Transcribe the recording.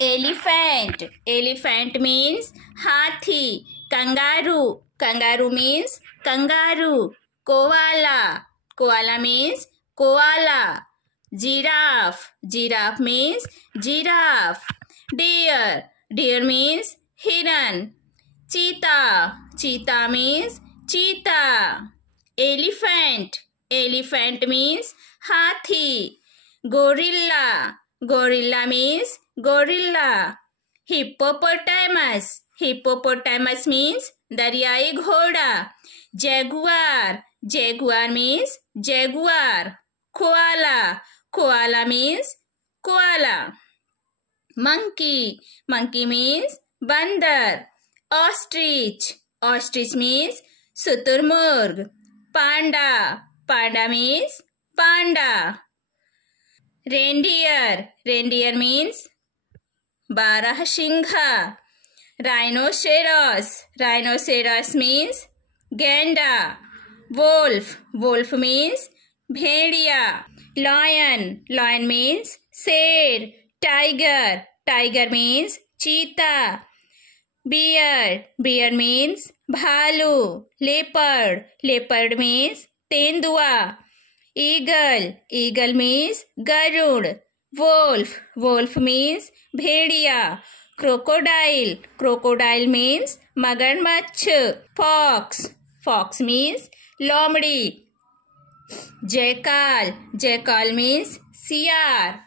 Elephant. Elephant means hathi. Kangaroo. Kangaroo means kangaroo. Koala. Koala means koala. Giraffe. Giraffe means giraffe. Deer. Deer means heron. Cheetah. Cheetah means cheetah. Elephant. Elephant means hathi. Gorilla. Gorilla means gorilla. Hippopotamus. Hippopotamus means दरियाई घोड़ा. Jaguar. Jaguar means jaguar. Koala. Koala means koala. Monkey. Monkey means बंदर. Ostrich. Ostrich means शुतुरमुर्ग. Panda. Panda means panda. Reindeer. Reindeer means बारहसिंघा. Rhinoceros. Rhinoceros means gander. Wolf. Wolf means भेड़िया. Lion. Lion means शेर. Tiger. Tiger means cheetah. Bear. Bear means भालू. Leopard. Leopard means तेंदुआ. Eagle. Eagle means Garuda. Wolf. Wolf means भेड़िया. Crocodile. Crocodile means मगरमच्छ. Fox. Fox means लोमड़ी. Jackal. Jackal means सियार.